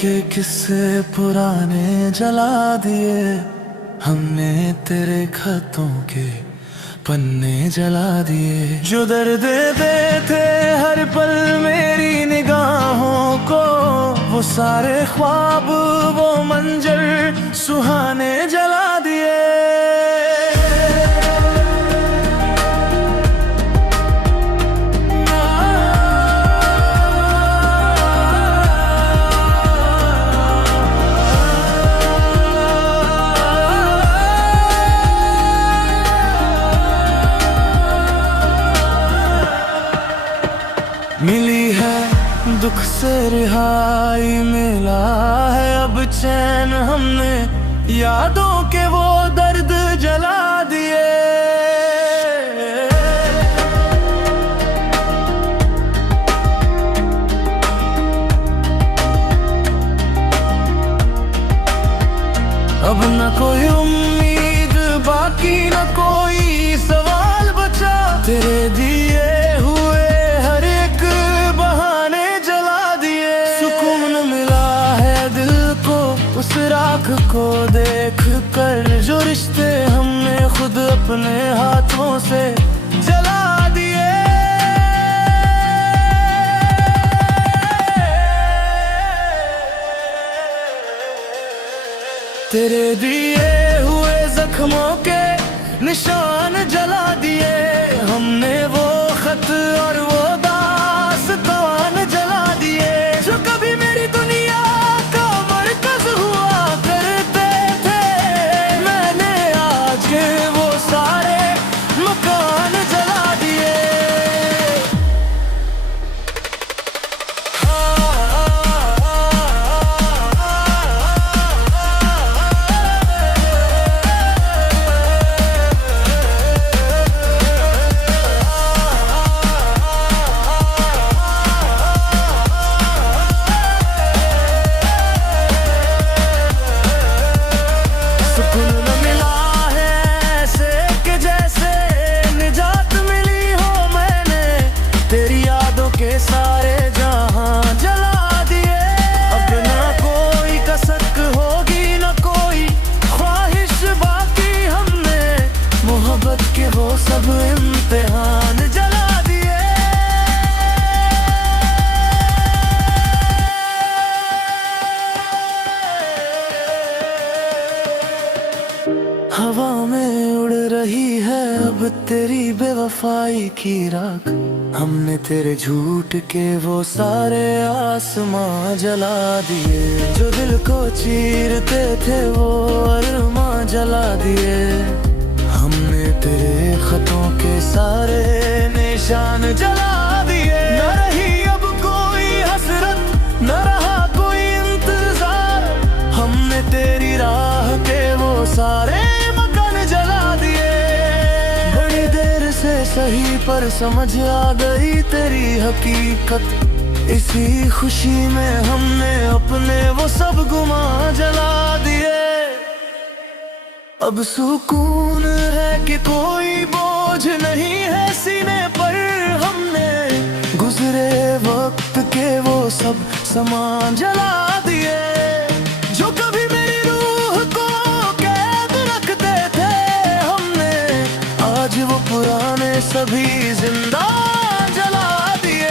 के किस्से पुराने जला दिए हमने, तेरे खतों के पन्ने जला दिए। जो दर्द दे थे हर पल मेरी निगाहों को, वो सारे ख्वाब वो मंजर सुहाने जला दिए। मिली है दुख से रिहाई, मिला है अब चैन हमने, यादों के वो दर्द जला दिए। अब न कोई उम्मीद बाकी, न कोई सवाल बचा, तेरे दिए हुए हर एक बहाने जला दिए। सुकून मिला है दिल को उस राख को देख कर, जो रिश्ते हमने खुद अपने हाथों से जला दिए। तेरे दिए हुए जख्मों के निशान जला दिए हमने, वो खत और वो दास्तान जला दिए। जो कभी मेरी दुनिया का मरकज हुआ करते थे, मैंने आज वो सारे मकान जला दिए। सारे जहां जला दिए। अब ना कोई कसक होगी, न कोई ख्वाहिश बाकी, हमने मोहब्बत के वो सब इम्तिहान जला दिए। हवा में उड़ रही है अब तेरी बेवफाई की राख, हमने तेरे झूठ के वो सारे आसमां जला दिए। जो दिल को चीरते थे वो अरमां जला दिए, हमने तेरे खतों के सारे निशान जला दिए। न रही अब कोई हसरत, न रहा कोई इंतजार, हमने तेरी राह के वो सारे मकान जला दिए। बड़ी देर से सही पर समझ आ गई तेरी हकीकत, इसी खुशी में हमने अपने वो सब गुमा जला दिए। अब सुकून है कि कोई बोझ नहीं है सीने पर, हमने गुजरे वक्त के वो सब सामान जला दिए। जो कभी मेरी रूह को कैद रखते थे हमने, आज वो पुराने सभी जिंदा जला दिए।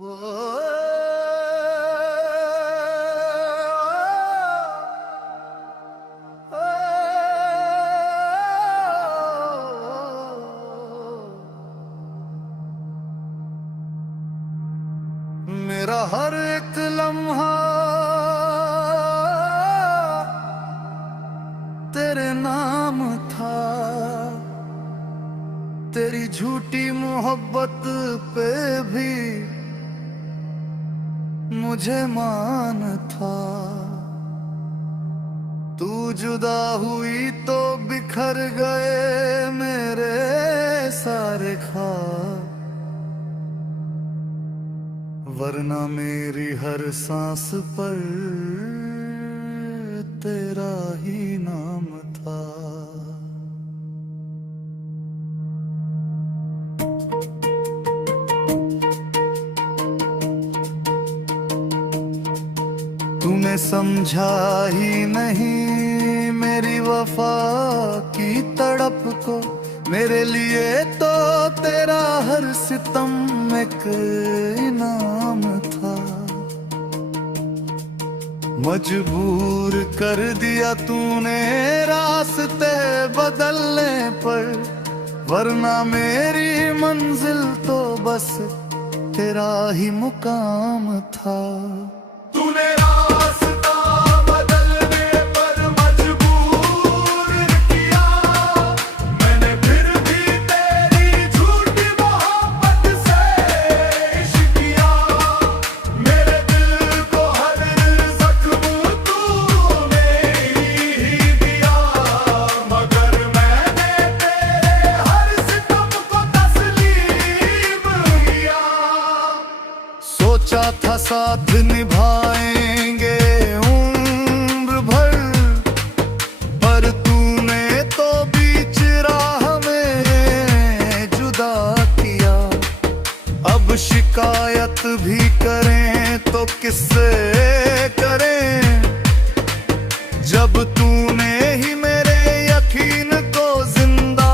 मेरा हर एक लम्हा तेरे नाम था, तेरी झूठी मोहब्बत पे भी मुझे मान था। तू जुदा हुई तो बिखर गए मेरे सारे ख्वाब, वरना मेरी हर सांस पर तेरा ही नाम था। तूने समझा ही नहीं मेरी वफा की तड़प को, मेरे लिए तो तेरा हर सितम एक इनाम था। मजबूर कर दिया तूने रास्ते बदलने पर, वरना मेरी मंजिल तो बस तेरा ही मुकाम था। तूने रास्ता बदलने पर मजबूर किया, मैंने फिर भी तेरी झूठी मोहब्बत से इश्क किया। मेरे दिल को हर जख्म तूने ही दिया, मगर मैंने तेरे हर सितम को तस्लीम किया। सोचा था साथ निभाएंगे उम्र भर, पर तूने तो बीच राह में जुदा किया। अब शिकायत भी करें तो किससे करें, जब तूने ही मेरे यकीन को जिंदा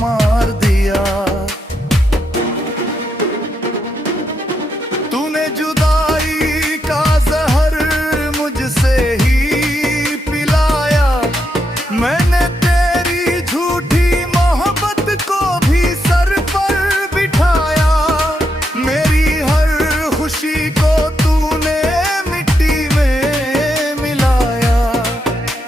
मार दिया। तूने जुदाई का जहर मुझसे ही पिलाया, मैंने तेरी झूठी मोहब्बत को भी सर पर बिठाया। मेरी हर खुशी को तूने मिट्टी में मिलाया,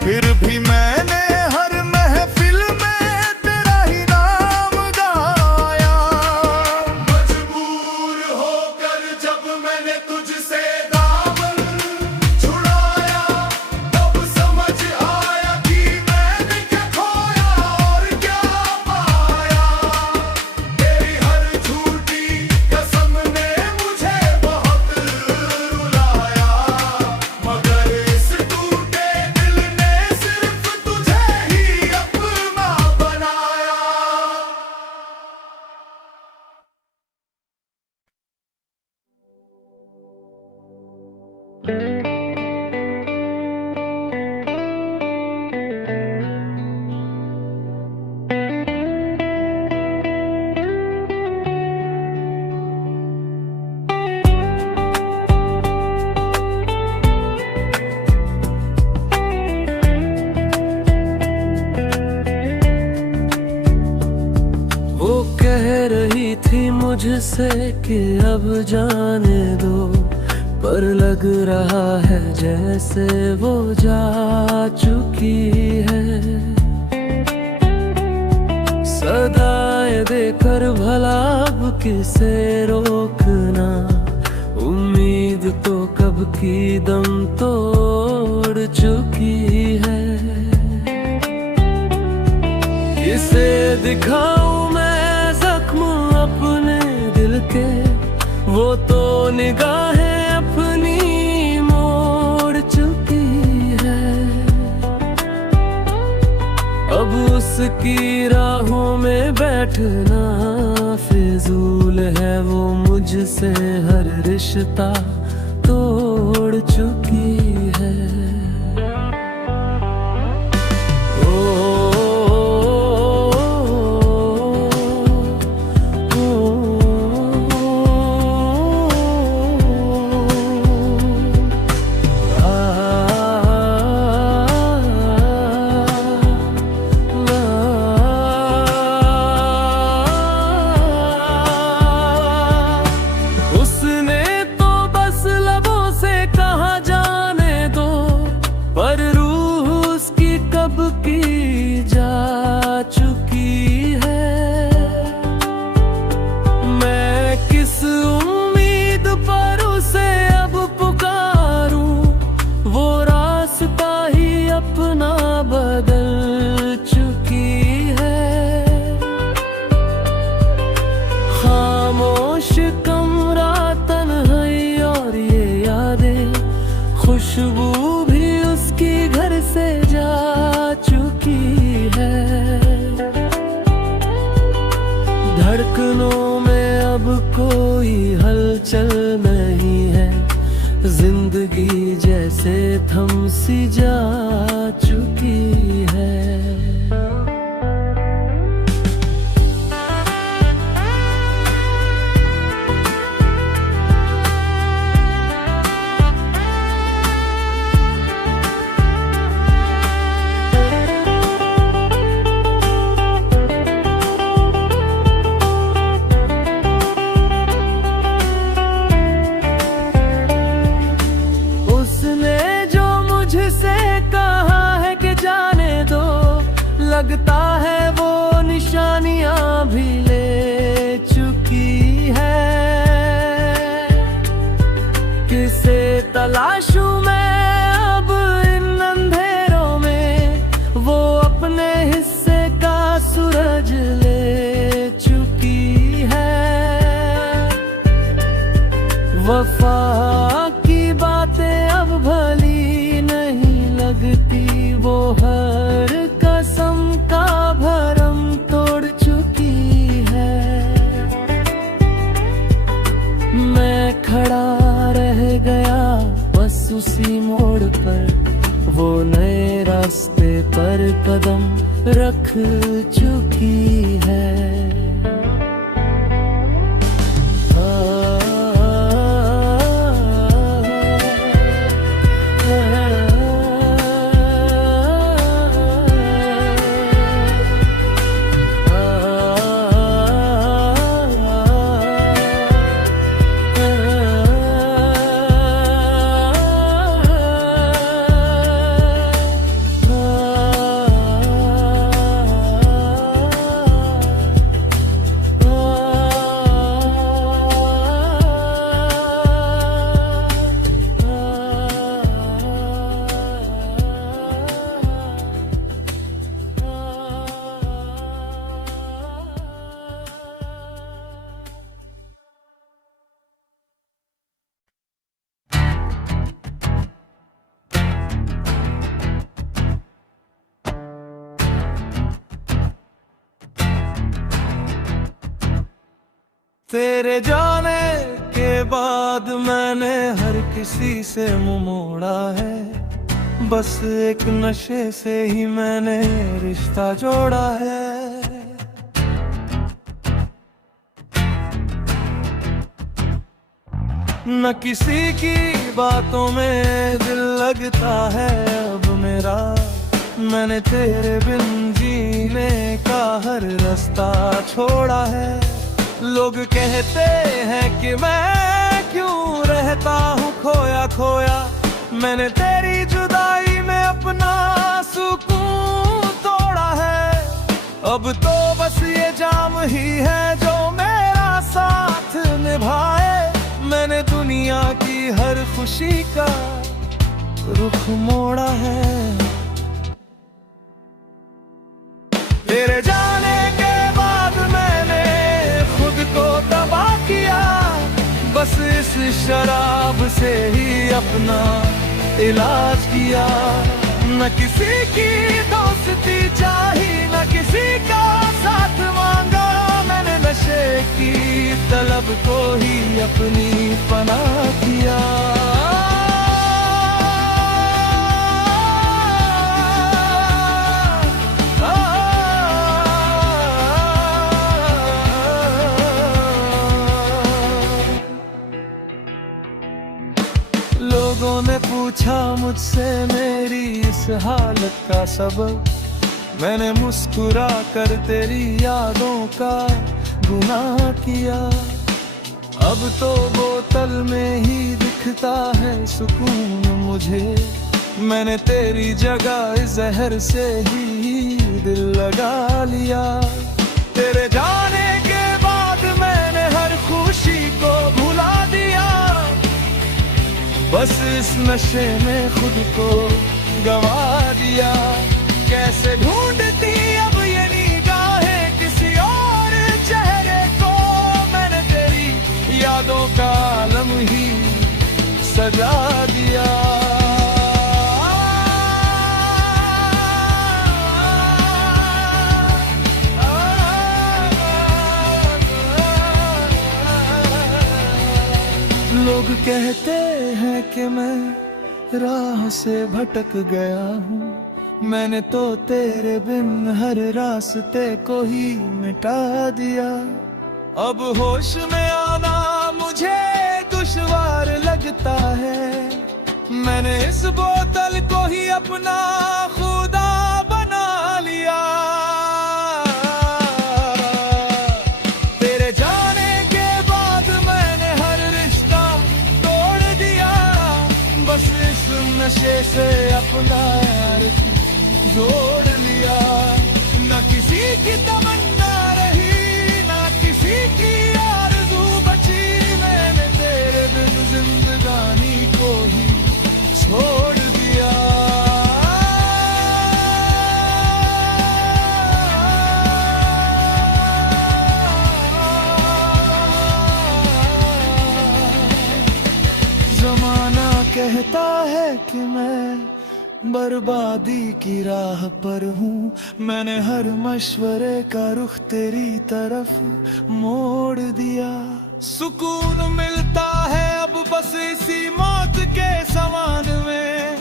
फिर भी मैंने हर महफिल में तेरा ही नाम गाया। मजबूर होकर जब मैंने तुझसे दामन छुड़ाया, तब समझ आया कि मैंने क्या खोया और क्या पाया। तेरी हर झूठी कसम ने मुझे बहुत रुलाया, मगर इस टूटे दिल ने सिर्फ तुझे ही अपना बनाया। वो कह रही थी मुझसे कि अब जाने दो, पर लग रहा है जैसे वो जा चुकी है। सदाएं देकर भला अब किसे रोकना, उम्मीद तो कब की दम तोड़ चुकी है। किसे दिखाऊं मैं जख्म अपने दिल के, वो तो निगाहें अपनी मोड़ चुकी है। अब उसकी राहों में बैठना फिजूल है, वो मुझसे हर रिश्ता तोड़ चुकी है। धड़कनों में अब कोई हलचल नहीं है, जिंदगी जैसे थम सी जा चुकी है। लगता है वो निशानियां भी ले चुकी है। किसे तलाशूं मैं अब इन अंधेरों में, वो अपने हिस्से का सूरज ले चुकी है। वफा की बातें अब भली नहीं लगती, वो हर कसम का भरम तोड़ चुकी है। मैं खड़ा रह गया बस उसी मोड़ पर, वो नए रास्ते पर कदम रख चुकी है। तेरे जाने के बाद मैंने हर किसी से मुंह मोड़ा है, बस एक नशे से ही मैंने रिश्ता जोड़ा है। न किसी की बातों में दिल लगता है अब मेरा, मैंने तेरे बिन जीने का हर रास्ता छोड़ा है। लोग कहते हैं कि मैं क्यों रहता हूँ खोया खोया, मैंने तेरी जुदाई में अपना सुकून तोड़ा है। अब तो बस ये जाम ही है जो मेरा साथ निभाए, मैंने दुनिया की हर खुशी का रुख मोड़ा है। तेरे जाने के बाद मैंने खुद को तबाह किया, बस इस शराब से ही अपना इलाज किया। न किसी की दोस्ती चाही, न किसी का साथ मांगा, मैंने नशे की तलब को ही अपनी पनाह किया। लोगों ने पूछा मुझसे मेरी इस हालत का सबब, मैंने मुस्कुरा कर तेरी यादों का गुनाह किया। अब तो बोतल में ही दिखता है सुकून मुझे, मैंने तेरी जगह इस जहर से ही दिल लगा लिया। तेरे जाने के बाद मैंने हर खुशी को भुला दिया, बस इस नशे में खुद को गवा दिया। कैसे ढूंढती अब ये निगाहें किसी और चेहरे को, मैंने तेरी यादों का आलम ही सजा दिया। लोग कहते हैं कि मैं राह से भटक गया हूँ, मैंने तो तेरे बिन हर रास्ते को ही मिटा दिया। अब होश में आना मुझे दुश्वार लगता है, मैंने इस बोतल को ही अपना खुदा बना लिया। तेरे जाने के बाद मैंने हर रिश्ता तोड़ दिया, बस इस नशे से अपना यार जोड़ लिया। न किसी की तमन्ना रही, न किसी की आरज़ू बची, मैंने तेरे बिन जिंदगानी को ही छोड़ दिया। जमाना कहता है कि मैं बर्बादी की राह पर हूँ, मैंने हर मशवरे का रुख तेरी तरफ मोड़ दिया। सुकून मिलता है अब बस इसी मौत के समान में,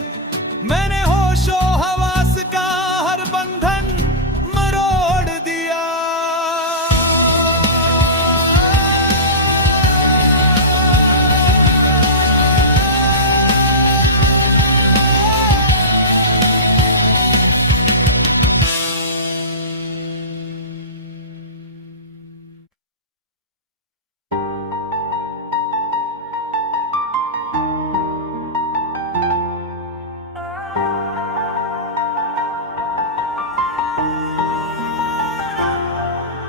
मैंने होशो हवास का हर बंधन मरोड़ दिया।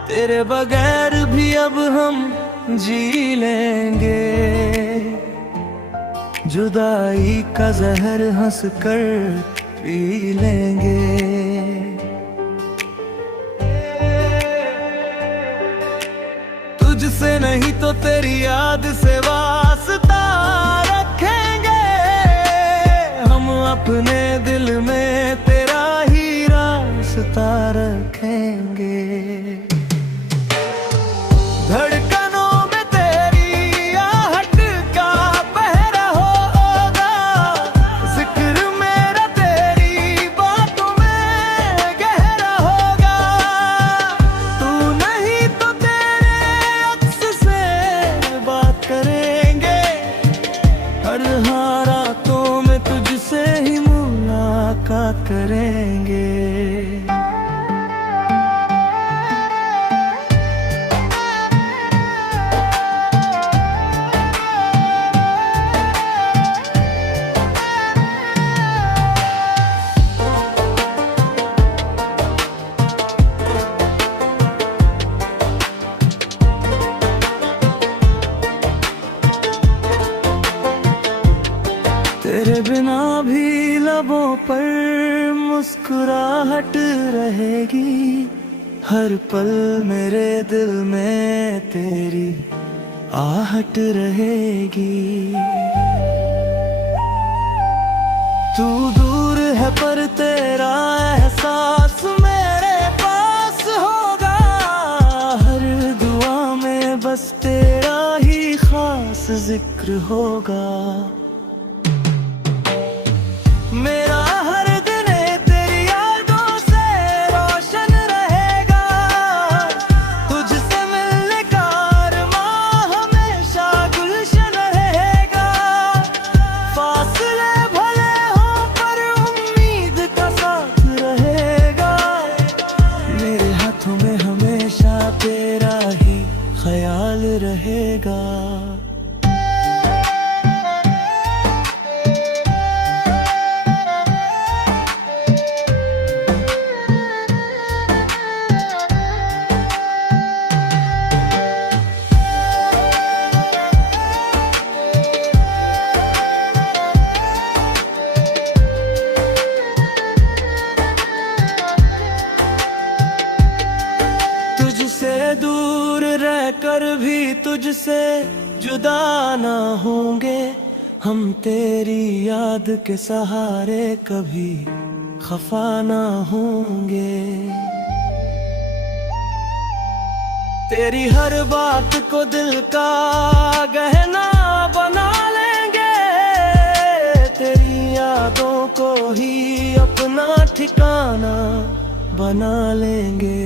तेरे बगैर भी अब हम जी लेंगे, जुदाई का जहर हंस कर पी लेंगे। तुझसे नहीं तो तेरी याद से वास्ता रखेंगे, हम अपने दिल में तेरा ही रास्ता रखेंगे। धड़कनों में तेरी आहट का पहरा होगा, जिक्र मेरा तेरी बातों में गहरा होगा। तू नहीं तो तेरे अक्स से बात करेंगे, हर हालातों में तुझसे ही मुलाकात करेंगे। तेरे बिना भी लबों पर मुस्कुराहट रहेगी, हर पल मेरे दिल में तेरी आहट रहेगी। तू दूर है पर तेरा एहसास मेरे पास होगा, हर दुआ में बस तेरा ही खास जिक्र होगा। मेरा हर दिन तेरी यादों से रोशन रहेगा, तुझसे मिलने का अरमां हमेशा गुलशन रहेगा। फासले भले हों पर उम्मीद का साथ रहेगा, मेरे हाथों में हमेशा तेरा ही ख्याल रहेगा। दूर रहकर भी तुझसे जुदा ना होंगे, हम तेरी याद के सहारे कभी खफा ना होंगे। तेरी हर बात को दिल का गहना बना को ही अपना ठिकाना बना लेंगे।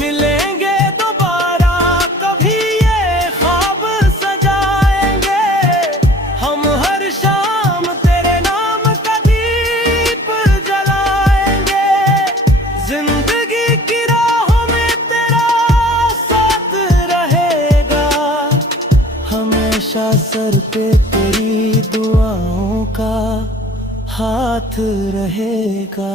मिलेंगे दोबारा कभी ये ख्वाब सजाएंगे, हम हर शाम तेरे नाम का दीप जलाएंगे। जिंदगी की राहों में तेरा साथ रहेगा, हमेशा सर पे तेरी दुआओं का हाथ रहेगा।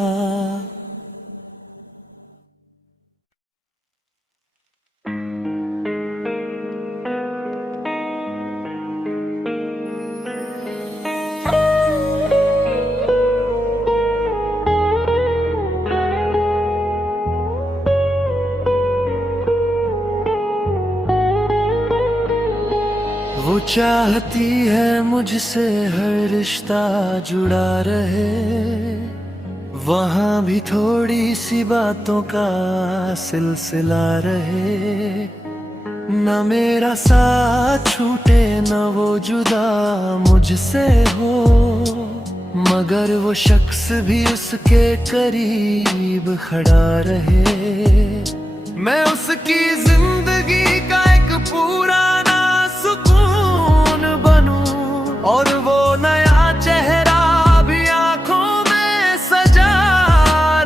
वो चाहती है मुझसे हर रिश्ता जुड़ा रहे, वहाँ भी थोड़ी सी बातों का सिलसिला रहे। न मेरा साथ छूटे न वो जुदा मुझसे हो, मगर वो शख्स भी उसके करीब खड़ा रहे। मैं उसकी जिंदगी का एक पुराना सुकून बनूं, और वो नया चेहरा भी आंखों में सजा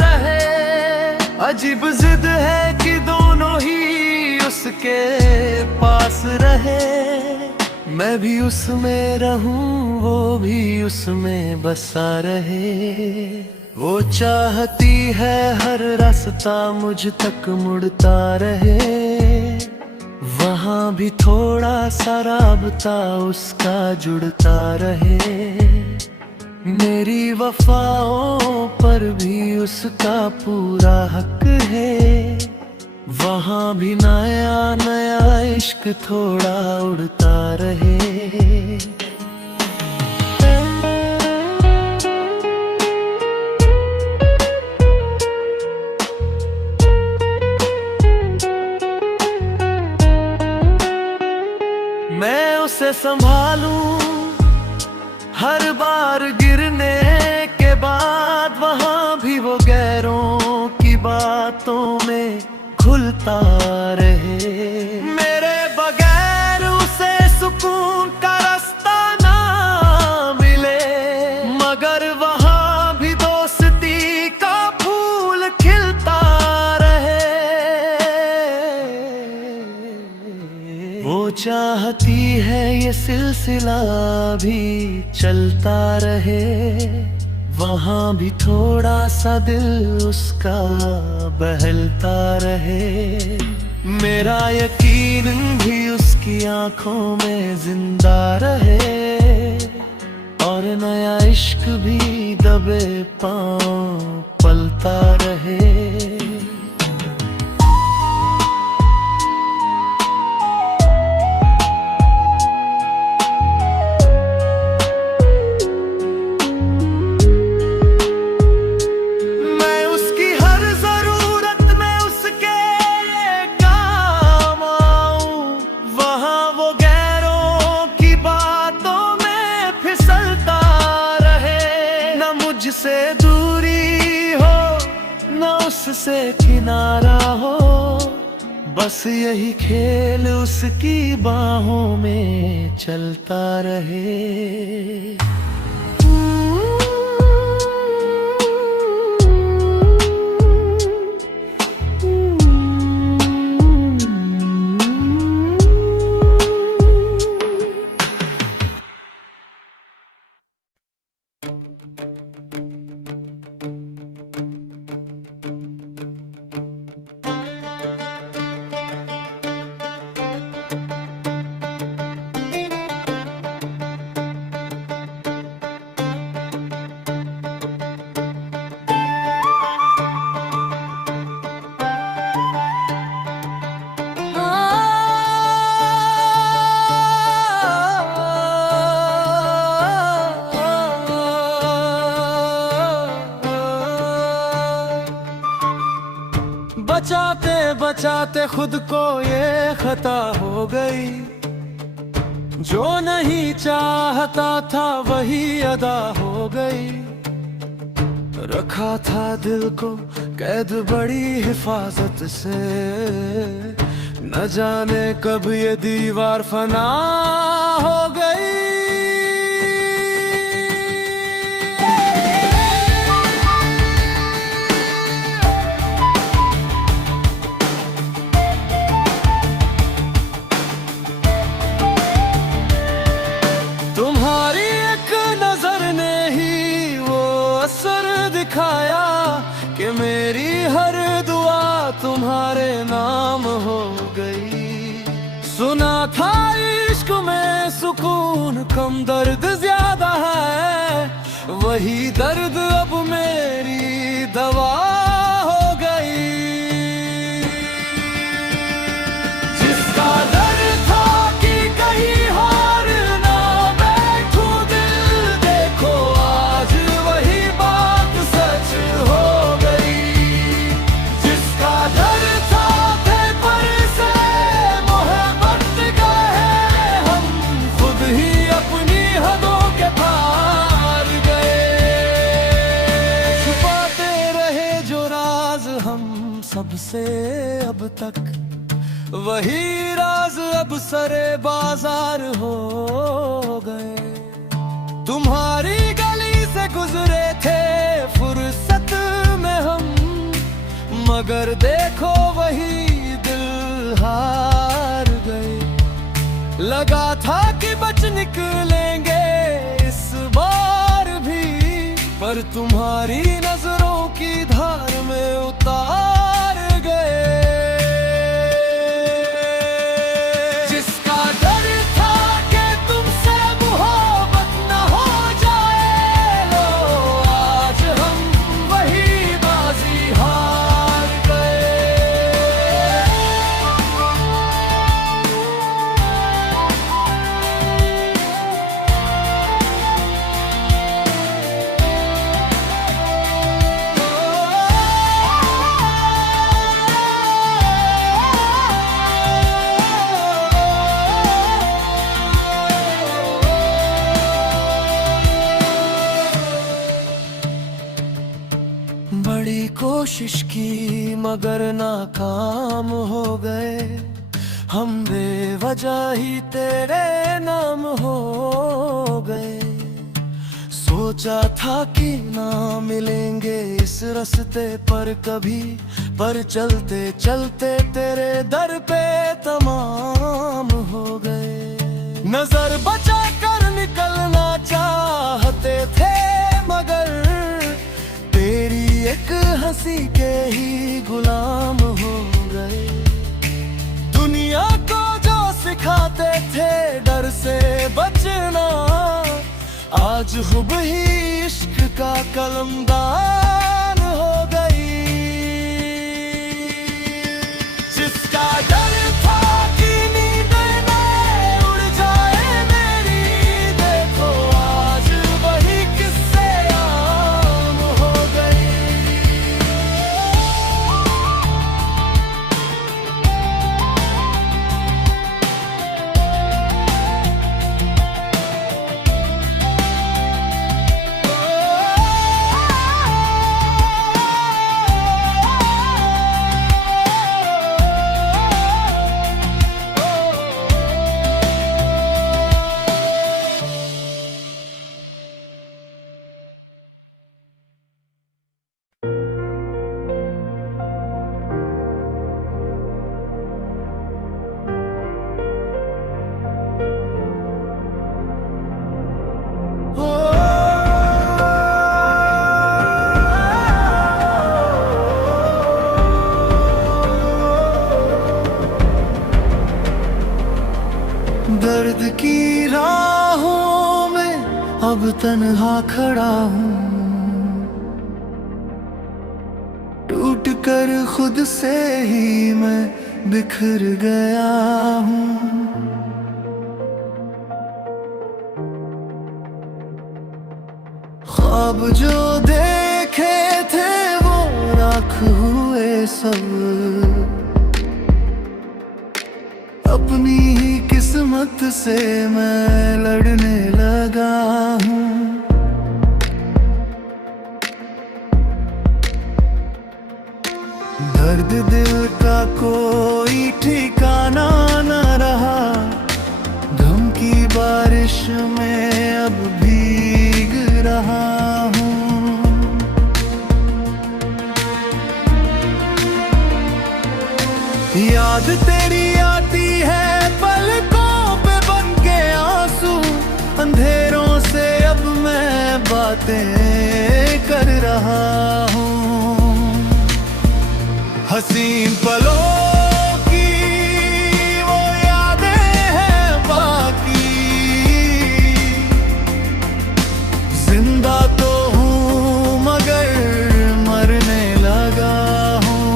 रहे। अजीब जिद है कि दोनों ही उसके पास रहे, मैं भी उसमें रहूं वो भी उसमें बसा रहे। वो चाहती है हर रास्ता मुझ तक मुड़ता रहे, वहाँ भी थोड़ा सा राबता उसका जुड़ता रहे। मेरी वफाओं पर भी उसका पूरा हक है, वहाँ भी नया नया इश्क थोड़ा उड़ता रहे। मैं उसे संभालूं हर बार गिरने के बाद, वहाँ भी वो गैरों की बातों में घुलता रहे। मेरे बगैर उसे सुकून का रास्ता ना मिले, मगर वहाँ भी दोस्ती का फूल खिलता रहे। वो चाहती है ये सिलसिला भी चलता रहे, वहाँ भी थोड़ा सा दिल उसका बहलता रहे। मेरा यकीन भी उसकी आंखों में जिंदा रहे, और नया इश्क भी दबे पांव पलता रहे। मुझसे दूरी हो न उससे किनारा हो, बस यही खेल उसकी बाहों में चलता रहे। बचाते बचाते खुद को ये खता हो गई, जो नहीं चाहता था वही अदा हो गई। रखा था दिल को कैद बड़ी हिफाजत से, न जाने कब ये दीवार फना हो गई। तुम्हारी एक नजर ने ही वो असर दिखाया कि मेरी हर दुआ तुम्हारे नाम हो गई। सुना था इश्क में सुकून कम दर्द ज्यादा है, वही दर्द अब मेरी दवा हो गई। जिसका डर था कि कहीं हार ना बैठूं दिल, देखो आज वही बात सच हो गई। जिसका डर था थे पर से मोहब्बत का है, हम खुद ही अपनी हदों के पार गए। छुपाते रहे जो राज हम सबसे अब तक, वही राज अब सरे बाजार हो गए। तुम्हारी गली से गुजरे थे फुर्सत में हम, मगर देखो वही दिल हार गए। लगा था कि बच निकलेंगे इस बार भी, पर तुम्हारी नजरों की धार में उतार गए। जिसका डर था कि तुमसे मोहब्बत न हो जाए, लो आज हम वही बाजी हार गए। बड़ी कोशिश की मगर नाकाम हो गए, हम बेवजह ही तेरे नाम हो गए। सोचा था कि ना मिलेंगे इस रास्ते पर कभी, पर चलते चलते तेरे दर पे तमाम हो गए। नजर बचा कर निकलना चाहते थे मगर तेरी एक हंसी के ही गुलाम हो गए। दुनिया को जो सिखाते थे डर से बचना, आज खूब ही इश्क का कलमदान हो गई। जिसका डर था कि नींद न उड़ जाए मेरी, देखो आज वही किस्से आम हो गई। दर्द की राहों में अब तन्हा खड़ा हूँ, टूट कर खुद से ही मैं बिखर गया हूँ। ख्वाब जो देखे थे वो राख हुए सब, अपनी ही किस्मत किस्मत से मैं लड़ने लगा हूँ। दर्द दिल का कोई ठिकाना न रहा, गम की बारिश में अब भीग रहा हूँ। याद तेरी आती है पलकों पे बन के आंसू, अंधेरों से अब मैं बातें कर रहा हूँ। हसीन पलों की वो यादें हैं बाकी, जिंदा तो हूँ मगर मरने लगा हूँ।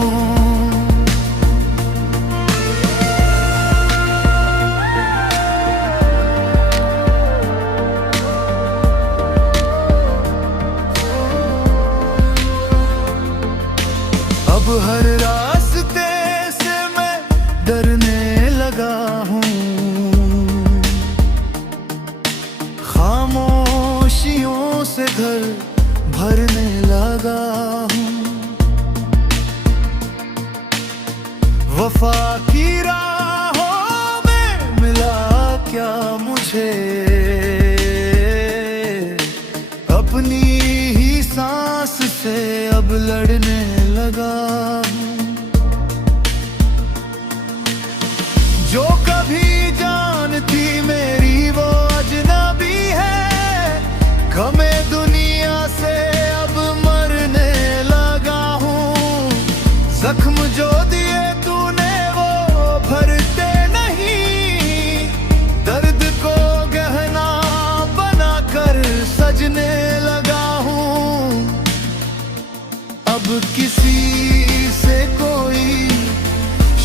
अब हर रास्ते से मैं डरने लगा हूँ, खामोशियों से घर भरने लगा हूँ। वफा की राहों में मिला क्या मुझे, अपनी ही सांस से अब लड़ने लगा हूँ। जो कभी जान थी मेरी वो अजनबी है, गमे दुनिया से अब मरने लगा हूँ। जख्म जो दिए तूने वो भरते नहीं, दर्द को गहना बनाकर सजने लगा हूँ। अब किसी से कोई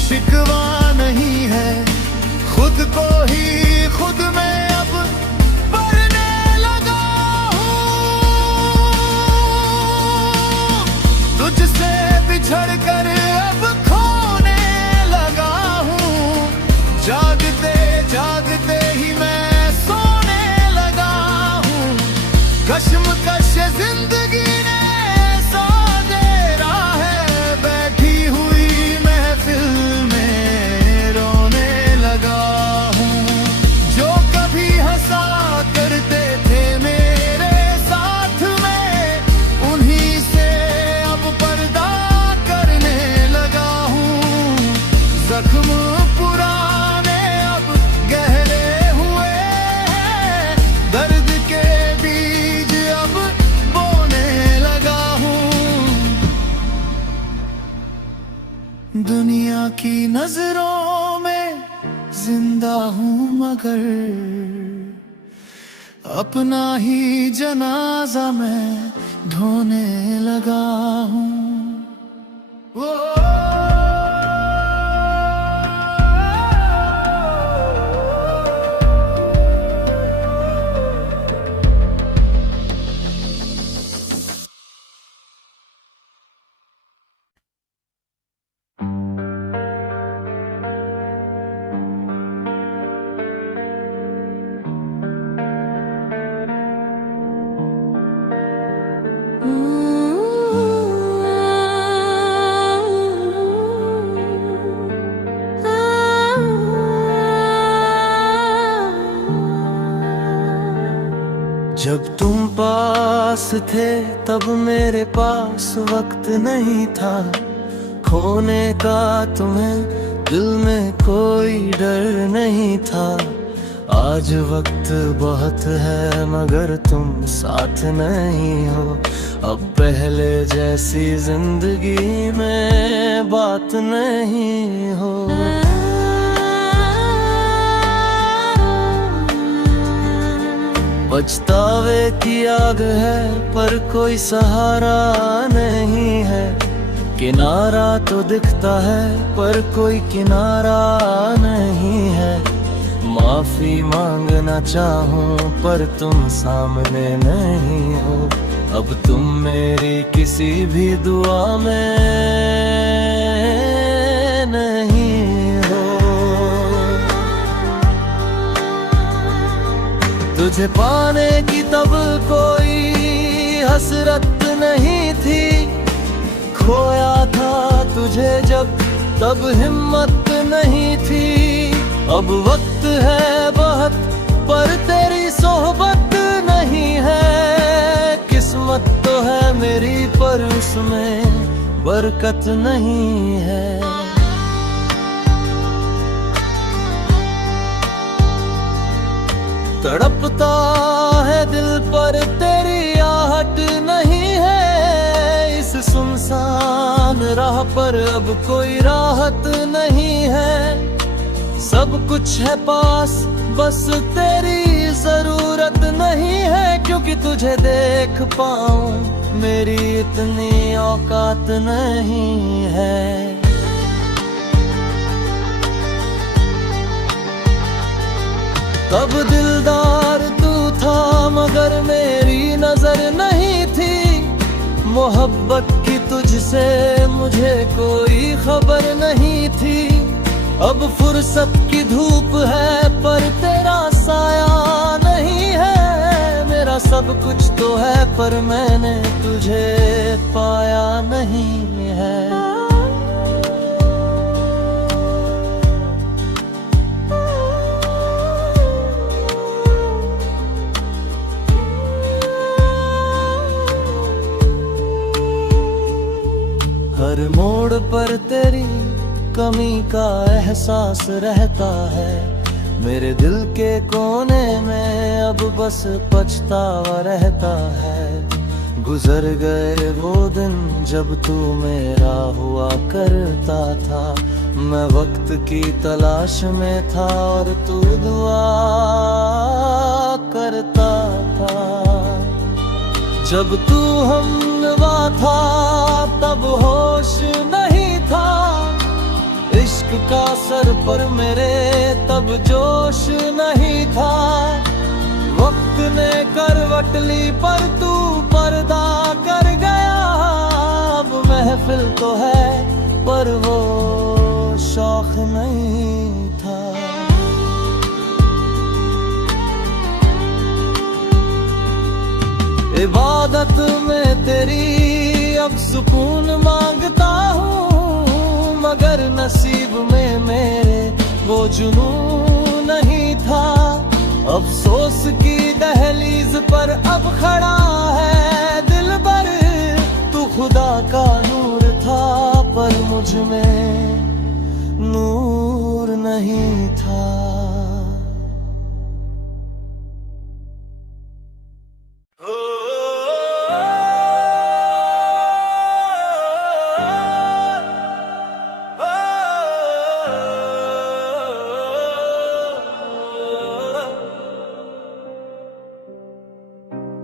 शिकवा नहीं है, खुद को ही खुद में अब पढ़ने लगा हूँ। तुझसे बिछड़ कर अब खोने लगा हूँ, जागते जागते ही मैं सोने लगा हूँ। कश्मकश जिंदगी ने करते थे मेरे साथ में, उन्हीं से अब पर्दा करने लगा हूँ। जख्म पुराने अब गहरे हुए हैं, दर्द के बीज अब बोने लगा हूँ। दुनिया की नजरों में जिंदा हूँ मगर अपना ही जनाजा मैं ढोने लगा हूँ। जब तुम पास थे तब मेरे पास वक्त नहीं था, खोने का तुम्हें दिल में कोई डर नहीं था। आज वक्त बहुत है मगर तुम साथ नहीं हो, अब पहले जैसी जिंदगी में बात नहीं हो। पछतावे की आग है पर कोई सहारा नहीं है, किनारा तो दिखता है पर कोई किनारा नहीं है। माफी मांगना चाहूं पर तुम सामने नहीं हो, अब तुम मेरी किसी भी दुआ में नहीं हो। तुझे पाने की तब कोई हसरत नहीं थी, खोया था तुझे जब तब हिम्मत नहीं थी। अब वक्त है बहुत पर तेरी सोहबत नहीं है, किस्मत तो है मेरी पर उसमें बरकत नहीं है। तड़पता है दिल पर तेरी आहट नहीं है, इस सुनसान राह पर अब कोई राहत नहीं है। सब कुछ है पास बस तेरी जरूरत नहीं है, क्योंकि तुझे देख पाऊं मेरी इतनी औकात नहीं है। तब दिलदार तू था मगर मेरी नजर नहीं थी, मोहब्बत की तुझसे मुझे कोई खबर नहीं थी। अब फुर्सत की धूप है पर तेरा साया नहीं है, मेरा सब कुछ तो है पर मैंने तुझे पाया नहीं है। हर मोड़ पर तेरी कमी का एहसास रहता है, मेरे दिल के कोने में अब बस पछतावा रहता है। गुजर गए वो दिन जब तू मेरा हुआ करता था, मैं वक्त की तलाश में था और तू दुआ करता था। जब तू हमनवा था तब होश नहीं था, इश्क का सर पर मेरे तब जोश नहीं था। वक्त ने करवट ली पर तू पर्दा कर गया, अब महफिल तो है पर वो शौक नहीं था। इबादत में तेरी अब सुकून मांगता हूँ, मगर नसीब में मेरे वो जुनून नहीं था। अफसोस की दहलीज पर अब खड़ा है दिलबर, तू खुदा का नूर था पर मुझ में नूर नहीं था।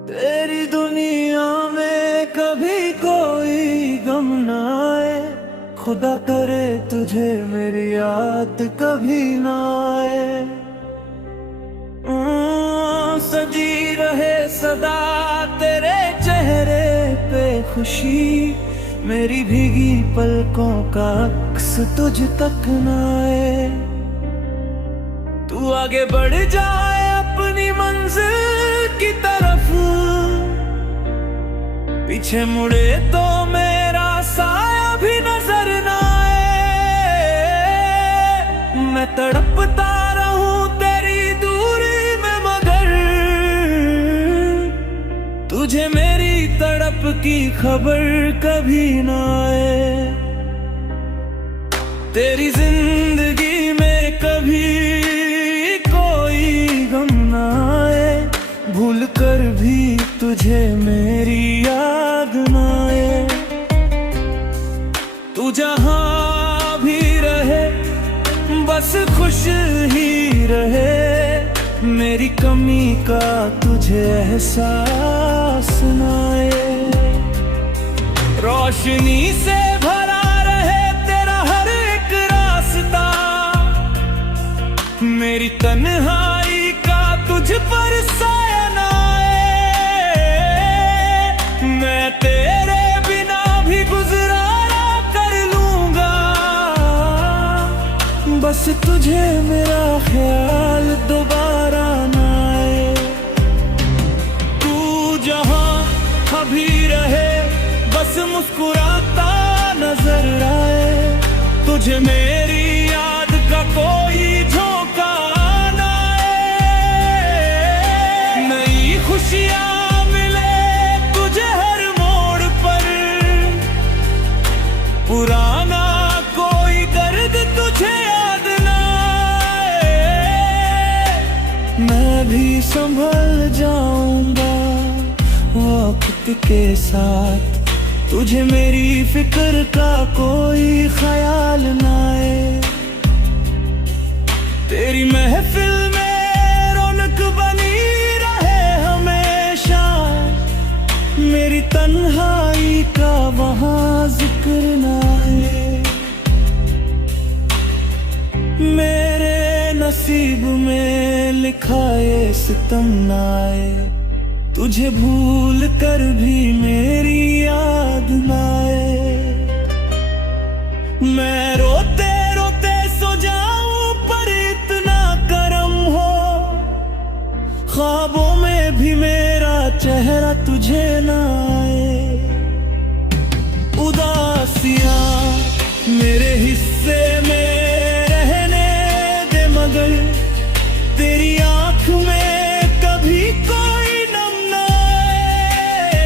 तेरी दुनिया में कभी कोई गम ना आए, खुदा करे तुझे मेरी याद कभी ना आए। सजी रहे सदा तेरे चेहरे पे खुशी, मेरी भीगी पलकों का अक्स तुझ तक ना आए। तू आगे बढ़ जाए अपनी मंजिल की तरफ, पीछे मुड़े तो मेरा साया भी नजर ना आए। मैं तड़पता रहूं तेरी दूरी में मगर तुझे मेरी तड़प की खबर कभी ना आए। तेरी जिंदगी में कभी कोई गम ना आए, भूल कर भी तुझे मेरी याद ना आए। तू जहां भी रहे बस खुश ही रहे, मेरी कमी का तुझे एहसास ना आए। रोशनी से भरा रहे तेरा हर एक रास्ता, मेरी तन्हाई का तुझ पर साया ना आए। मैं तेरे बिना भी गुजारा कर लूंगा, बस तुझे मेरा ख्याल दोबारा ना आए। मुस्कुराता नजर आए, तुझे मेरी याद का कोई झोंका ना आए। नई खुशियाँ मिले तुझे हर मोड़ पर, पुराना कोई दर्द तुझे याद ना आए। मैं भी संभल जाऊंगा वक्त के साथ, तुझे मेरी फिक्र का कोई ख्याल ना आए। तेरी महफिल में रौनक बनी रहे हमेशा, मेरी तन्हाई का वहाँ जिक्र ना है। मेरे नसीब में लिखा ये सितम ना आए, तुझे भूल कर भी मेरी याद ना आए। मैं रोते रोते सो जाऊं पर इतना करम हो, ख्वाबों में भी मेरा चेहरा तुझे ना आए। उदासियां मेरे हिस्से में रहने दे, मगर तेरी आंख में कभी कोई नम ना आए।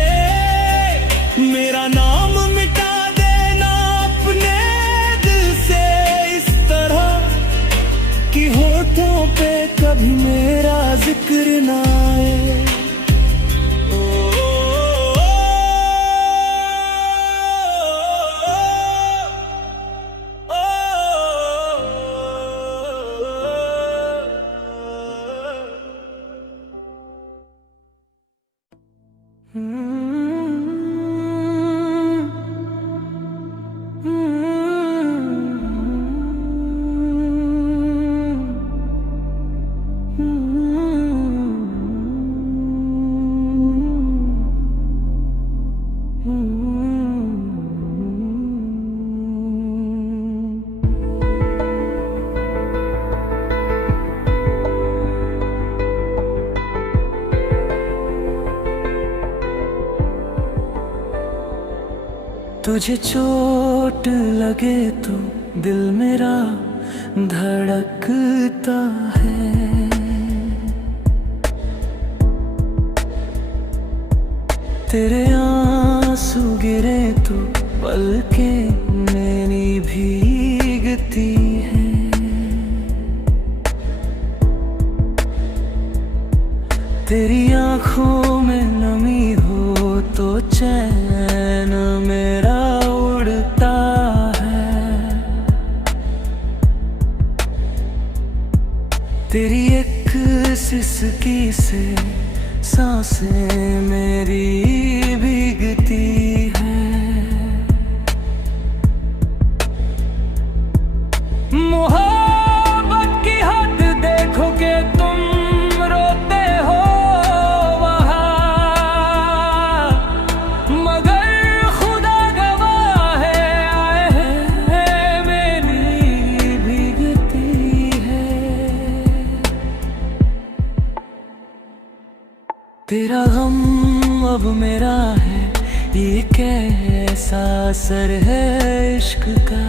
मेरा नाम मिटा देना अपने दिल से इस तरह कि होठों पे कभी मेरा जिक्र ना आए। तुझे चोट लगे तो दिल मेरा धड़कता है, तेरे आंसू गिरे तो पलकें मेरी भीगती हैं। तेरी आंखों में नमी हो तो चैन मेरा उड़ता है। तेरी एक सिसकी से सांसें मेरी भीगती हैं। मोहब्बत की हद देखो के तुम रोते हो वहाँ, मगर खुदा गवाह है आए हैं मेरी भीगती है। तेरा गम अब मेरा है, ये कैसा असर है इश्क का।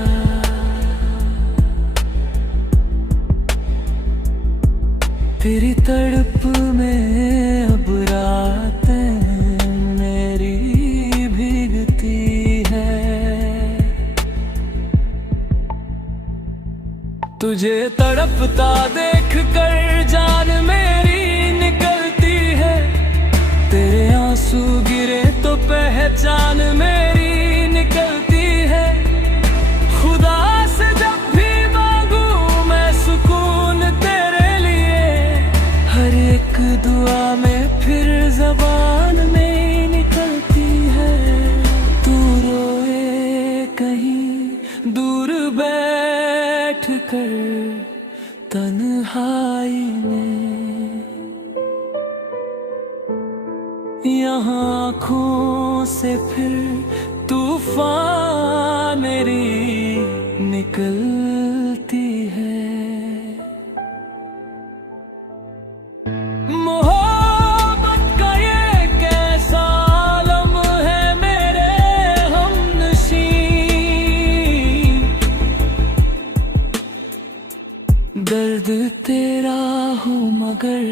तेरी तड़प में अब रातें मेरी भीगती है। तुझे तड़पता देख कर जान मेरी निकलती है। तेरे आंसू गिरे तो पहचान मेरी निकलती है। खुदा से जब भी मांगू मैं सुकून तेरे लिए, हर एक दुआ में फिर ज़बान में निकलती है। तू रोए कहीं दूर बैठ कर तन्हाई में, यहाँ आँखों से फिर तूफान मेरी निकलती है। मोहब्बत का ये कैसा आलम है मेरे हम दर्द तेरा हो मगर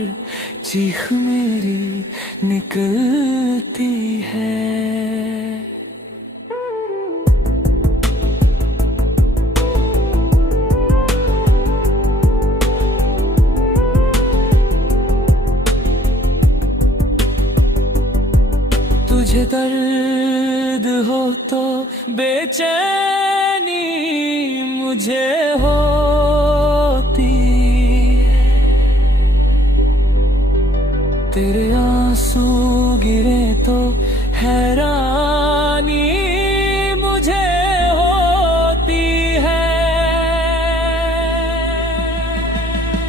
चीख मेरी निकलती है। तुझे दर्द हो तो बेचैनी मुझे होती, तेरे आंसू गिरे तो हैरानी मुझे होती है।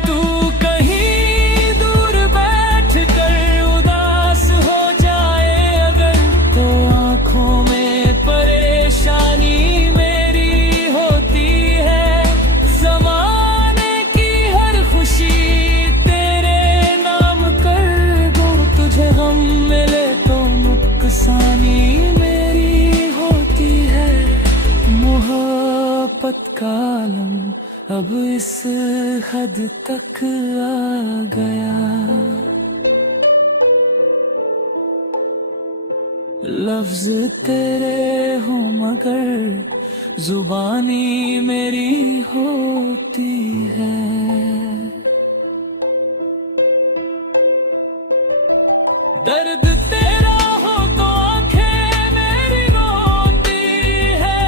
तू कहीं दूर बैठ कर उदास हो जाए अगर, तो आंखों में परेशानी मेरी होती है। ज़माने की हर खुशी तेरे नाम कर दूं, तुझे गम मिले तो नुकसानी मेरी होती है। मोहब्बत का आलम अब इस हद तक आ गया, लफ्ज तेरे हो मगर जुबानी मेरी होती है। दर्द तेरा हो तो आंखें मेरी रोती है,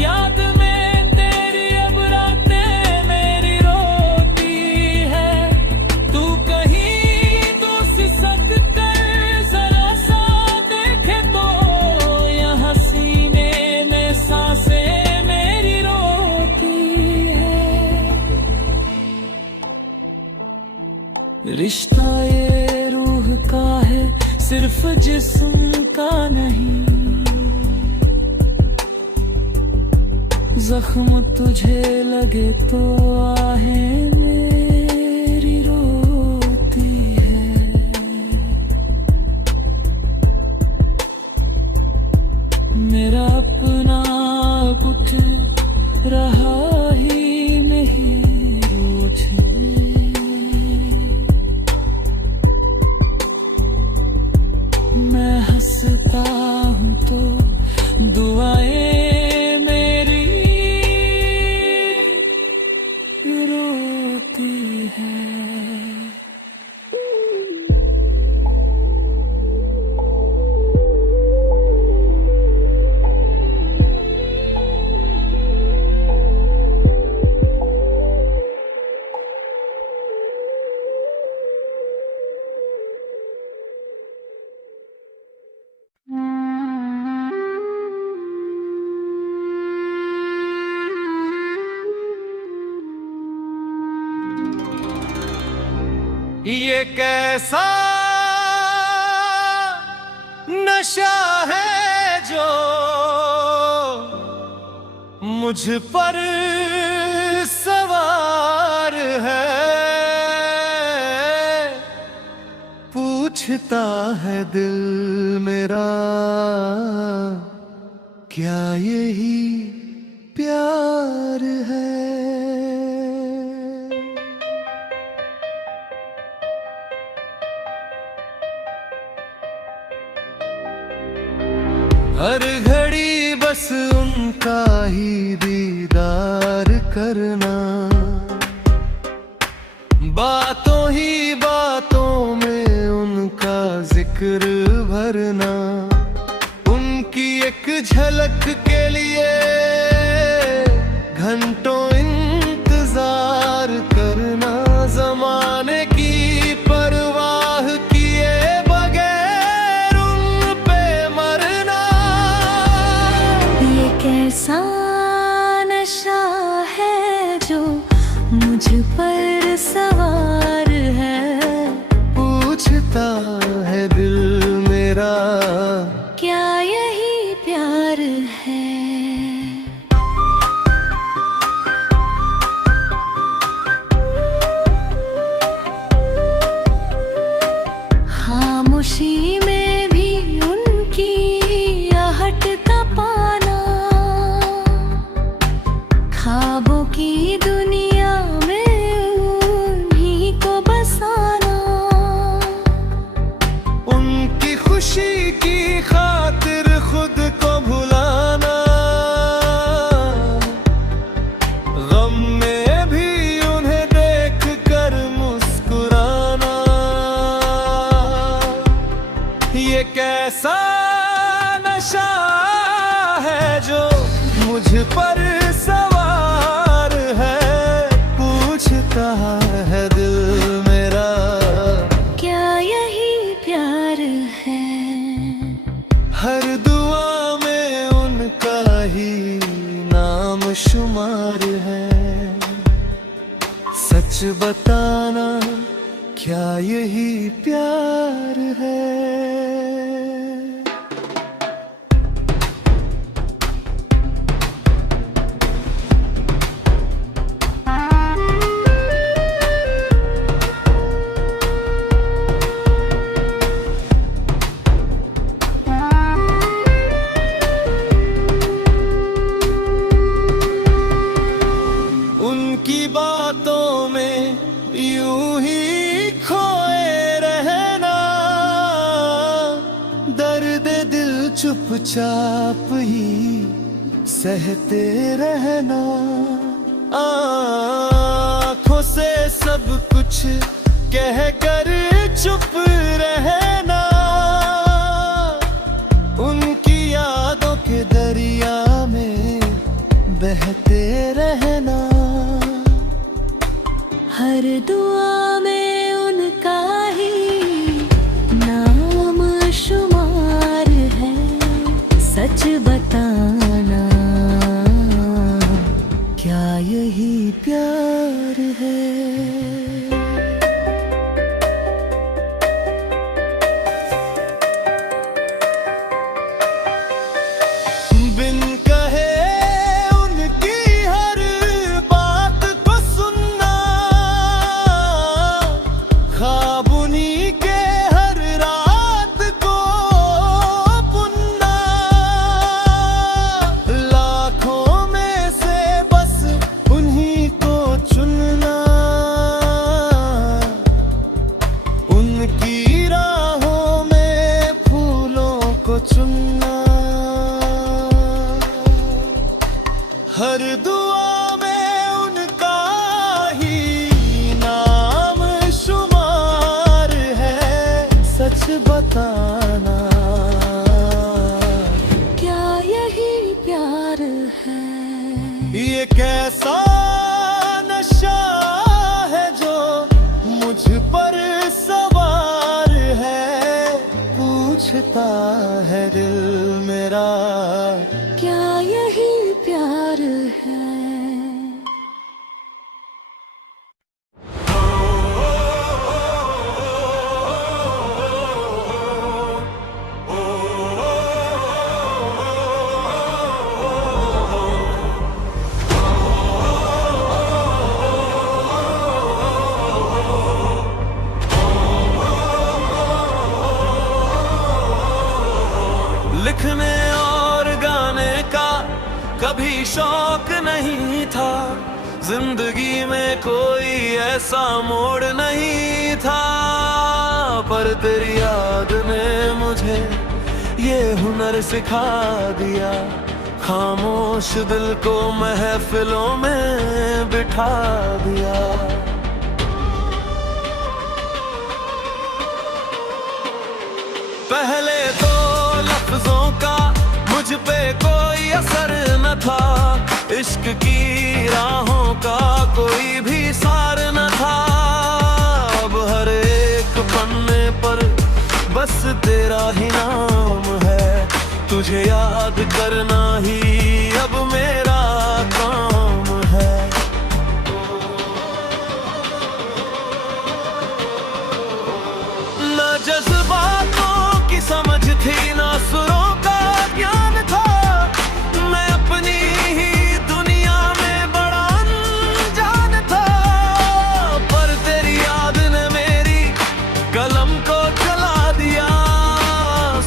याद में तेरी अब रातें मेरी रोती है। तू कहीं तो सिसक कर जरा सा देखे तो, यहाँ सीने में सांसें मेरी रोती है। रिश्ता ये रूह का है सिर्फ जिस्म का नहीं, जख्म तुझे लगे तो आहें मेरी रोती है। मेरा अपना कुछ रहा ही नहीं रोज़ मैं हंसता हूँ तो दुआएं मेरी रोती है। ये कैसा नशा है जो मुझ पर सवार है, पूछता है दिल मेरा क्या यही प्यार है। हर घड़ी बस उनका ही दीदार करना, बातों ही बातों में उनका जिक्र भरना, उनकी एक झलक के लिए घंटों इंतजार करना, जमाने की परवाह किए बगैर उन पे मरना। ये कैसा नशा है जो मुझ पर सवार है, पूछता है दिल मेरा क्या यही प्यार है। खामोशी में भी उनकी आहट का पाना, ख्वाबों की दुनिया में नशा है जो मुझ पर सवार है, पूछता है दिल मेरा क्या यही प्यार है। हर दुआ में उनका ही नाम शुमार है, सच बताना क्या यही प्यार है। उनकी बातों में यूं ही खोए रहना, दर्द दिल चुपचाप ही सहते रहना, आँखों से सब कुछ कह कर चुप रहना, उनकी यादों के दरिया में बहते रहना। हर दुआ में उनका ही नाम शुमार है, सच बताना क्या यही प्यार है। बिन कहे उनकी हर बात को सुनना, ख्वाब उन्हीं के हर रात को बुनना, लाखों में से बस उन्हीं को चुनना, उनकी राहों में फूलों को चुनना, हर दुआ में उनका ही नाम शुमार है, सच बताना क्या यही प्यार है। ये कैसा नशा है जो मुझ पर सवार है, पूछता है दिल मेरा क्या यही प्यार है। लिखने और गाने का कभी शौक नहीं था, जिंदगी में कोई ऐसा मोड़ नहीं था, पर तेरी याद ने मुझे ये हुनर सिखा दिया, खामोश दिल को महफिलों में बिठा दिया। पहले तो लफ्जों का मुझ पे कोई असर न था, इश्क की राहों का कोई भी सार न था, अब हर एक पन्ने पर बस तेरा ही नाम है, तुझे याद करना ही अब मेरा काम है। न जज्बातों की समझ थी, ना सुरों का ज्ञान था, मैं अपनी ही दुनिया में बड़ा अनजान था, पर तेरी याद ने मेरी कलम को जला दिया,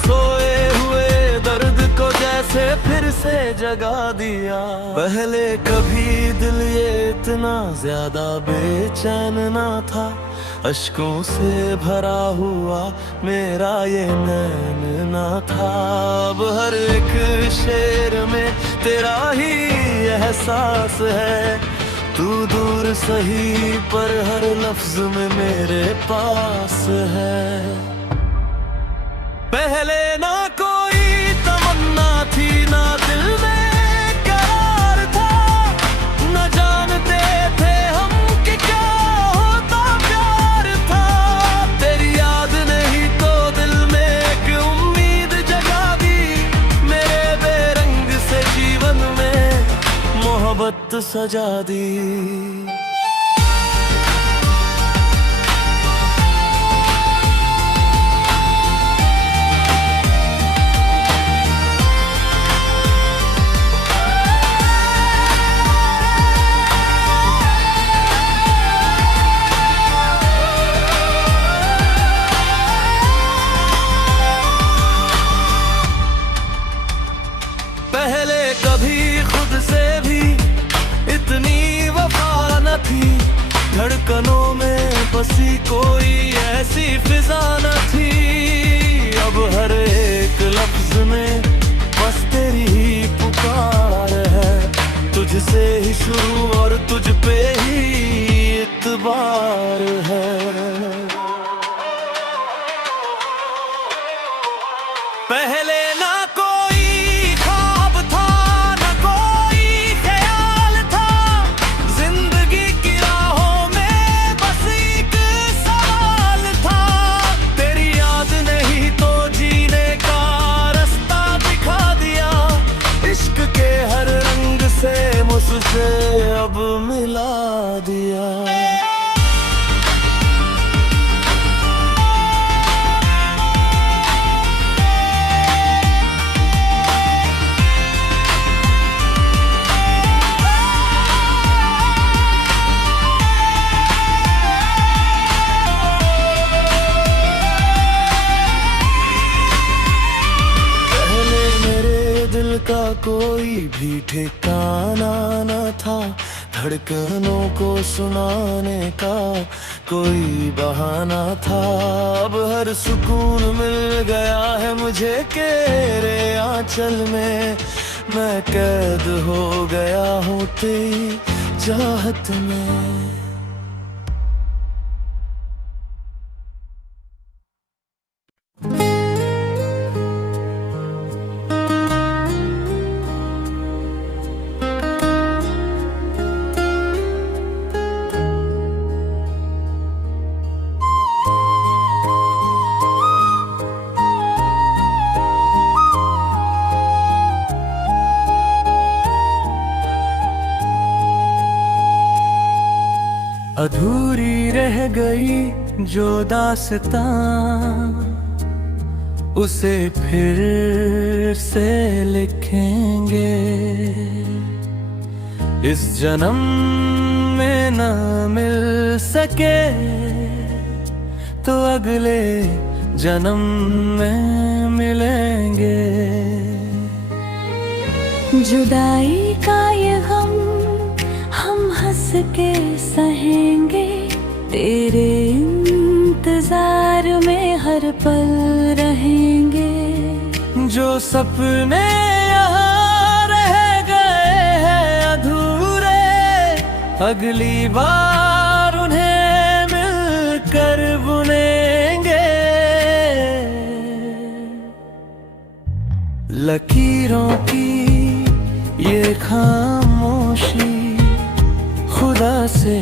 सोए हुए दर्द को जैसे फिर से जगा दिया। पहले कभी दिल ये इतना ज्यादा बेचैन ना था, अश्कों से भरा हुआ मेरा ये नैन ना था, अब हर एक शेर में तेरा ही एहसास है, तू दूर सही पर हर लफ्ज में मेरे पास है। पहले ना कोई तमन्ना रात सजा दी। पहले कभी खुद से भी इतनी वफा न थी, धड़कनों में बसी कोई ऐसी फिजा न थी। अब हर एक लफ्ज में बस तेरी ही पुकार है, तुझसे ही शुरू और तुझ पे ही इत्बार है। पहले ना कोई ख्वाब था, ना कोई ख्याल था, जिंदगी की राहों में बस एक सवाल था। तेरी याद नहीं तो जीने का रास्ता दिखा दिया, इश्क के हर रंग से मुझसे अब मिला दिया। का कोई भी ठिकाना न था, धड़कनों को सुनाने का कोई बहाना था। अब हर सुकून मिल गया है मुझे तेरे आंचल में, मैं कैद हो गया हूँ तेरी चाहत में। अधूरी रह गई जो दास्तां, उसे फिर से लिखेंगे। इस जन्म में न मिल सके तो अगले जन्म में मिलेंगे। जुदाई का ये गम हम हंस के सहेंगे, तेरे इंतजार में हर पल रहेंगे। जो सपने यहाँ रह गए हैं अधूरे, अगली बार उन्हें मिलकर बुनेंगे। लकीरों की ये खामोशी खुदा से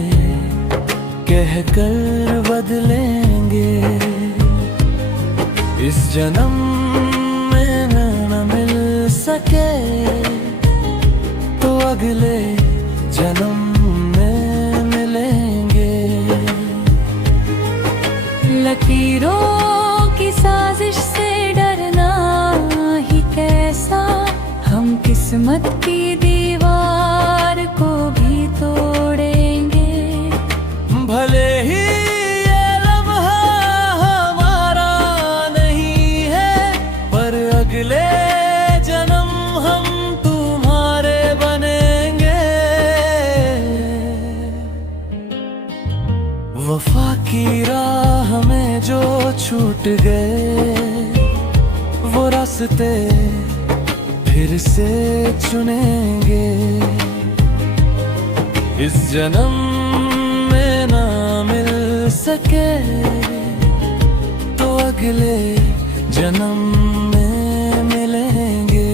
कहकर बदलेंगे। इस जन्म में न मिल सके तो अगले जन्म में मिलेंगे। लकीरों की साजिश से डरना ही कैसा, हम किस्मत की दीवार को भी तोड़ेंगे। भले ही ये लम्हा हमारा नहीं है, पर अगले जन्म हम तुम्हारे बनेंगे। वफा की राह में जो छूट गए, वो रास्ते फिर से चुनेंगे। इस जन्म में ना मिल सके तो अगले जन्म में मिलेंगे।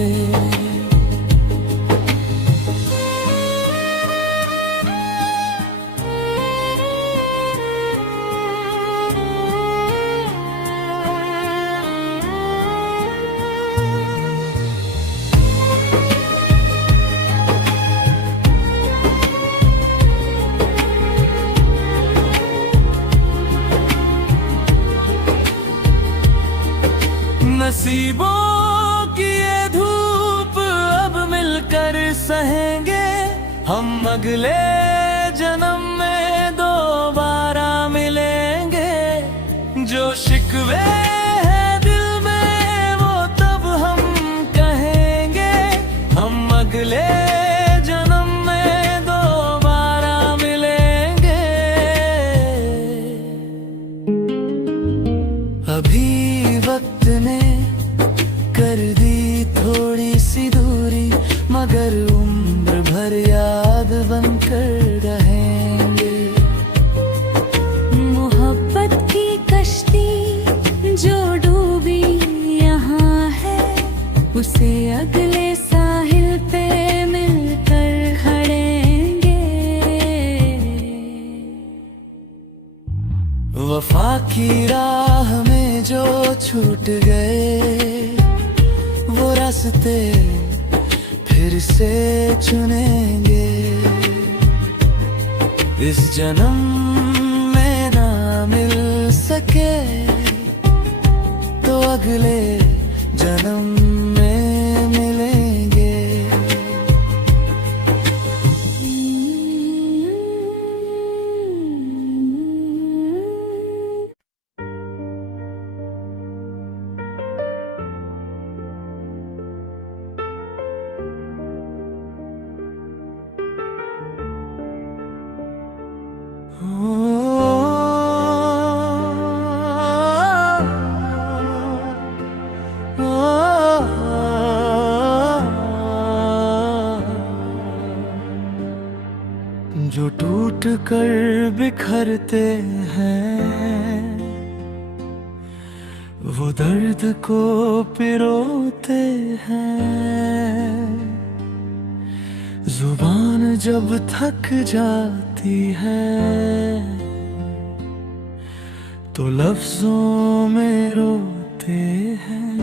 नसीबों की ये धूप अब मिलकर सहेंगे, हम अगले जन्म में दोबारा मिलेंगे। जो शिकवे हैं दिल में वो तब हम कहेंगे, हम अगले जन्म में दोबारा मिलेंगे। अभी वक्त ने कर दी थोड़ी सी दूरी, मगर उम्र भर याद बनकर रहेंगे। मोहब्बत की कश्ती जो डूबी यहाँ है, उसे अगले साहिल पे मिलकर खड़ेंगे। वफा की राह में जो छूट गए, वो रास्ते फिर से चुनेंगे। इस जन्म में ना मिल सके तो अगले जन्म में मिलेंगे। जो टूट कर बिखरते हैं, वो दर्द को पिरोते हैं। जुबान जब थक जाती है तो लफ्जों में रोते हैं।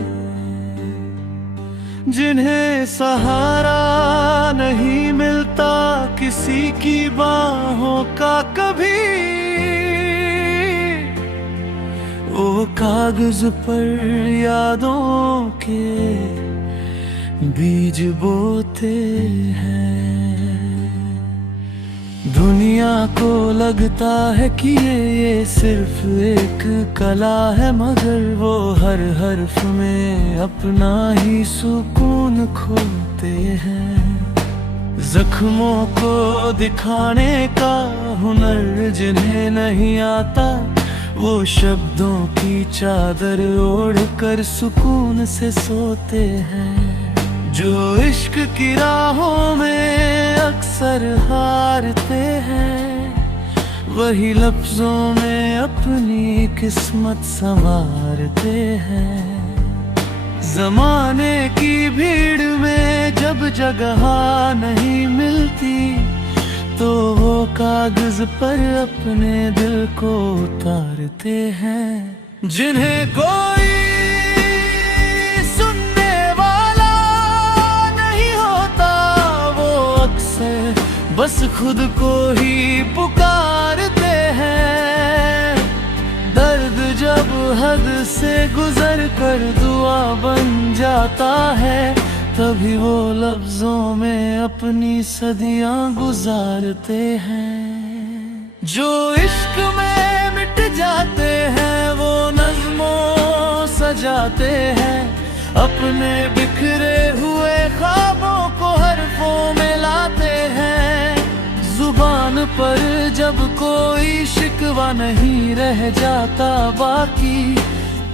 जिन्हें सहारा नहीं मिलता किसी की बाहों का कभी, वो कागज पर यादों के बीज बोते हैं। दुनिया को लगता है कि ये सिर्फ एक कला है, मगर वो हर हर्फ में अपना ही सुकून खोते हैं। जख्मों को दिखाने का हुनर जिन्हें नहीं आता, वो शब्दों की चादर ओढ़ कर सुकून से सोते हैं। जो इश्क की राहों में अक्सर हारते हैं, वही लफ्जों में अपनी किस्मत संवारते हैं। जमाने की भीड़ में जब जगह नहीं मिलती, तो वो कागज पर अपने दिल को उतारते हैं। जिन्हें कोई सुनने वाला नहीं होता, वो अक्सर बस खुद को ही पुकारते हैं। दर्द जब हद से गुजर कर दुआ बन जाता है, तभी वो लफ्जों में अपनी सदियां गुजारते हैं। जो इश्क में मिट जाते हैं, वो नज़्मों सजाते हैं। अपने बिखरे हुए ख्वाबों को हरफों में लाते हैं। जुबान पर जब कोई शिकवा नहीं रह जाता बाकी,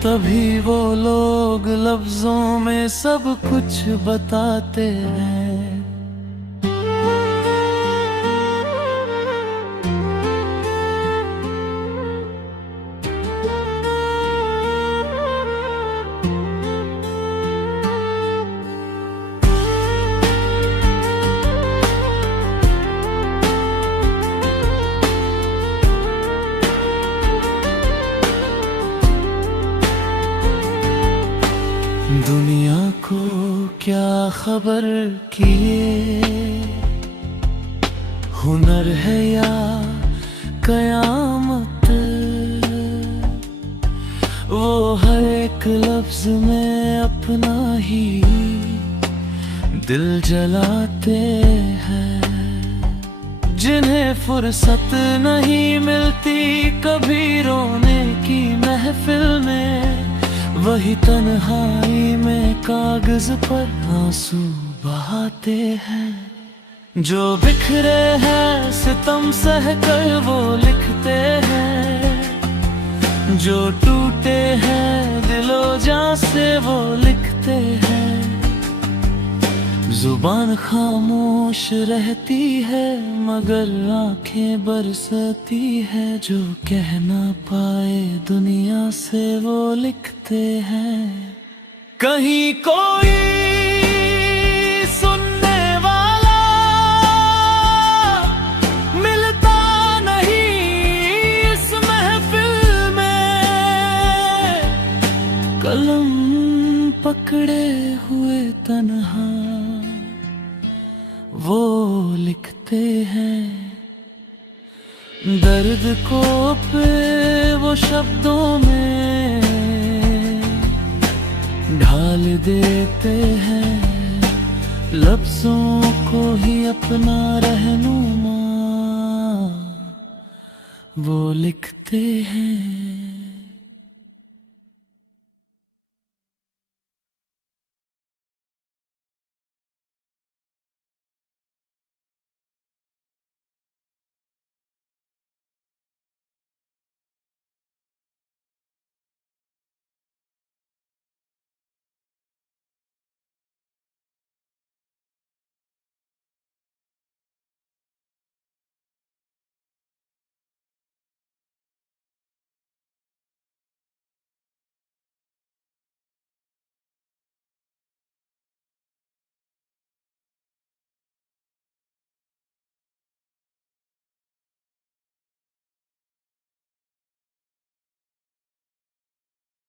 तभी वो लोग लफ्जों में सब कुछ बताते हैं। दुनिया को क्या खबर किए हुनर है या कयामत, वो हर एक लफ्ज में अपना ही दिल जलाते हैं। जिन्हें फुर्सत नहीं मिलती कभी रोने की महफिल में, वही तन्हाई में कागज पर आंसू बहाते हैं। जो बिखरे हैं सितम सह कर वो लिखते हैं, जो टूटे हैं दिलो जान से वो लिखते हैं। जुबान खामोश रहती है मगर आंखें बरसती है, जो कह ना पाए दुनिया से वो लिखते हैं। कहीं कोई सुनने वाला मिलता नहीं इस महफिल में, कलम पकड़े हुए तन्हा वो लिखते हैं। दर्द को पे वो शब्दों में ढाल देते हैं, लफ्जों को ही अपना रहनुमा वो लिखते हैं।